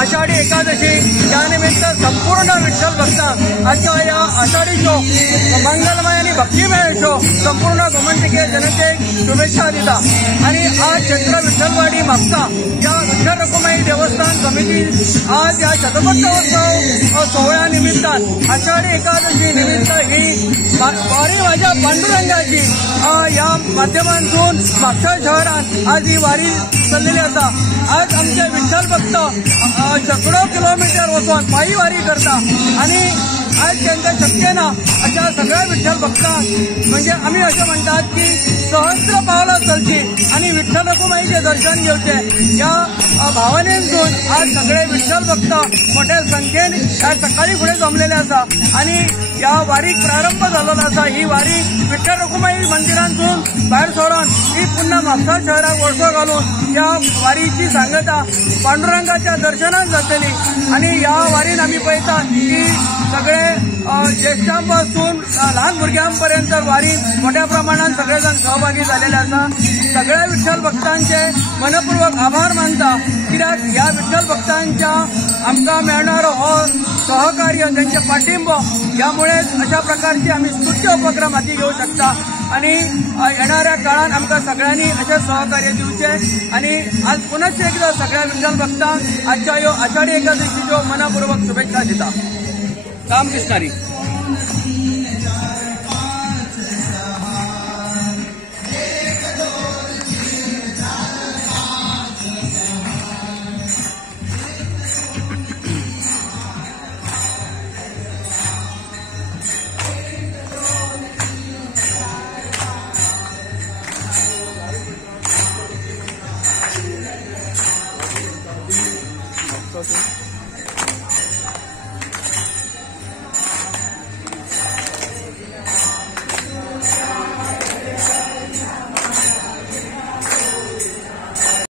आषाढी एकादशी त्यानिमित्त संपूर्ण विठ्ठल भक्त आजच्या या आषाढी शो मंगलमय आणि भक्तिमय शो संपूर्ण गोमंतकीय जनतेक शुभेच्छा दितात आणि आज चैत्र विठ्ठलवाडी म्हापसा या विठ्ठल रखुमाई देवस्थान समिती आज या शतकोत्सव सोहळ्यानिमित्तान आषाढी एकादशी निमित्त ही वारी माझ्या पांडुरंगाची या माध्यमांतून म्हापसा शहरात आज ही वारी चाललेली असा। आज आमचे विठ्ठल भक्त शेकडो किलोमीटर वचून पायी वारी करता आणि आज त्यांच्या शक्य ना अशा सगळ्या विठ्ठल भक्तांक म्हणजे आम्ही असे म्हणतात की सहस्र पावलं चलची आणि विठ्ठल रखुमाईचे दर्शन घेवचे या भावनेतून आज सगळे विठ्ठल भक्त मोठ्या संख्येने आज सकाळी पुढे जमलेले असा आणि या वारीक प्रारंभ झालेला असा। ही वारी विठ्ठल रखुमाई मंदिरांतून बाहेर सोडून ही पुन्हा म्हापसा शहरात वळसो घालून या वारीची सांगता पांडुरंगाच्या दर्शनात जातली आणि या वारीन आम्ही पळयता की सगळे ज्येष्ठांपासून लहान भुरग्यांपर्यंत वारीत मोठ्या प्रमाणात सगळेजण सहभागी झालेले असा। सगळ्या विठ्ठल भक्तांचे मनपूर्वक आभार मानता कित्याक या विठ्ठल भक्तांच्या आमकां मेळणारो हो सहकार्य त्यांचे पाठिंबो यामुळेच अशा प्रकारची आम्ही स्तुत्य उपक्रम हाती घेऊ शकता आणि येणाऱ्या काळात आमकां सगळ्यांनी असे सहकार्य दिवचे आणि आज पुनश्च एकदा सगळ्या विठ्ठल भक्तांक आजच्या ह्यो आषाढी एकादशीच्यो मनपूर्वक शुभेच्छा दिता। रामकृष्णारी। Okay.